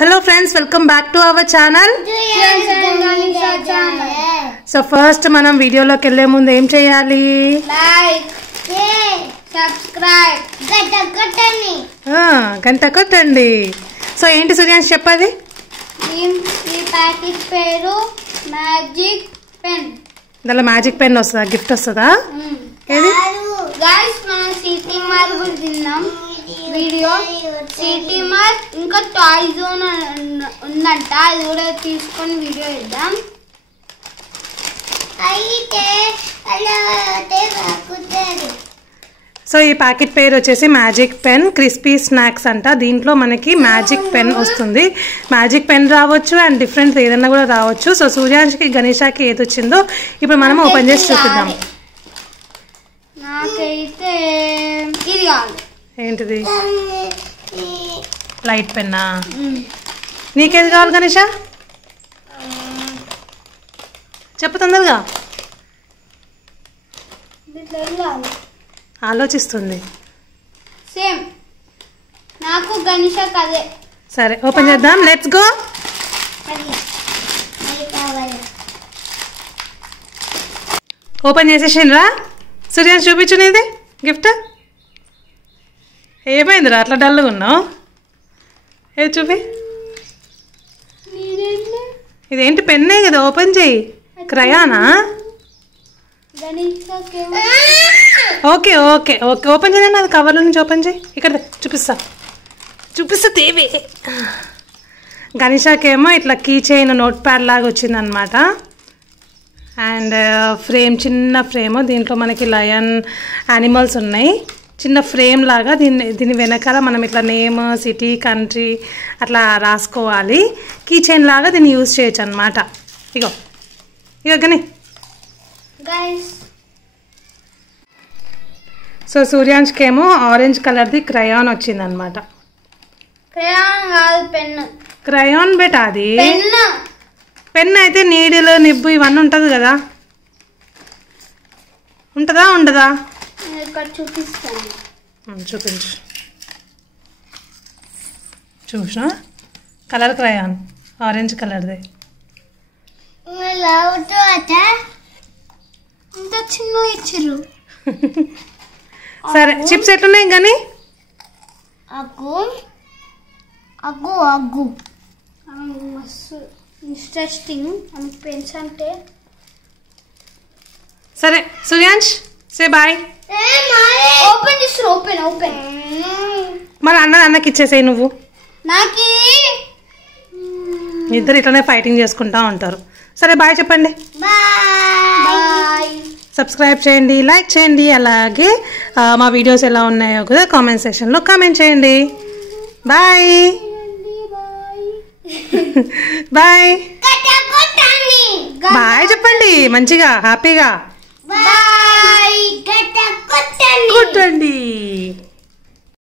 Hello friends, welcome back to our channel. So first మనం వీడియోలోకి వెళ్ళే ముందు ఏం చేయాలి? లైక్, షేర్, సబ్స్క్రైబ్, గంట కొట్టండి. సో ఏంటి సూర్యాన్స్ చెప్పాలి? ఈ ప్యాకెట్ పేరు మ్యాజిక్ పెన్. దానిలో మ్యాజిక్ పెన్ వస్తుందా? గిఫ్ట్ వస్తుందా? ఏది? గైస్ మనం సిటీ మార్ గురించి తిన్నాం వీడియో. సిటీ మార్ ఇంకా టాయ్ జోన్ ఉందంట, అది కూడా తీసుకొని వీడియో ఇద్దాం. సో ఈ ప్యాకెట్ పేరు వచ్చేసి మ్యాజిక్ పెన్ క్రిస్పీ స్నాక్స్ అంట. దీంట్లో మనకి మ్యాజిక్ పెన్ వస్తుంది. మ్యాజిక్ పెన్ రావచ్చు అండ్ డిఫరెంట్ ఏదన్నా కూడా రావచ్చు. సో సూర్యాన్షికి గణేషాకి ఏది వచ్చిందో ఇప్పుడు మనం ఓపెన్ చేసి చూపిద్దాం. నాకైతే ఇది కావాలి. ఏంటిది? లైట్ పెన్నా? నీకేది కావాలి గణేష? చెప్పు తొందరగా. ఆలోచిస్తుంది. సేమ్ నాకు గణేష కదే. సరే ఓపెన్ చేద్దాం, లెట్స్ గో. ఓపెన్ చేసేసిండ్రా? సూర్యాన్ని చూపించు నీది గిఫ్ట్. ఏమైందిరా అట్లా డల్గా ఉన్నావు? ఏది చూపి. ఇదేంటి? పెన్నే కదా, ఓపెన్ చేయి. క్రయానా? ఓకే ఓకే ఓకే ఓపెన్ చేయండి. అది కవర్లో నుంచి ఓపెన్ చేయి. ఇక్కడ చూపిస్తా తేవే. గణేషాకేమో ఇట్లా కీ చైన్ నోట్ ప్యాడ్ లాగా వచ్చిందనమాట. అండ్ ఫ్రేమ్, చిన్న ఫ్రేమ్. దీంట్లో మనకి లయన్ యానిమల్స్ ఉన్నాయి. చిన్న ఫ్రేమ్ లాగా. దీని వెనకాల మనం ఇట్లా నేమ్, సిటీ, కంట్రీ అట్లా రాసుకోవాలి. కీ చైన్ లాగా దీన్ని యూజ్ చేయొచ్చు అనమాట. ఇగో కానీ సో సూర్యాంష్కి ఏమో ఆరెంజ్ కలర్ది క్రయాన్ వచ్చిందనమాట. క్రయాన్ కాదు, పెన్. క్రయాన్ బెటా అది. పెన్ అయితే నీడిల్, నిబ్బు ఇవన్నీ ఉంటుంది కదా. ఉంటుందా ఉండదా? ఇక్కడ చూపిస్తాను. చూపించు. చూసా కలర్ క్రయాన్ ఆరెంజ్ కలర్ది. ఇంత చిన్న ఇచ్చిర్రు. సరే చిప్స్ ఎట్లున్నాయి కానీ? అగ్గు అగ్గు అగ్గు మస్తు ఇంట్రెస్టింగ్ పెన్స్ అంటే. సరే సూర్యాంష్ సే బాయ్. ఓపెన్ చేస్తారు. ఓపెన్ ఓపెన్ మరి అన్నకి ఇచ్చేసాయి నువ్వు. నాకు ఇద్దరు ఇట్లనే ఫైటింగ్ చేసుకుంటా ఉంటారు. సరే బాయ్ చెప్పండి. బాయ్. సబ్స్క్రైబ్ చేయండి, లైక్ చేయండి. అలాగే మా వీడియోస్ ఎలా ఉన్నాయో కూడా కామెంట్ సెక్షన్లో కామెంట్ చేయండి. బాయ్ బాయ్ బాయ్ చెప్పండి మంచిగా, హ్యాపీగా. బాయ్. కొట్టండి.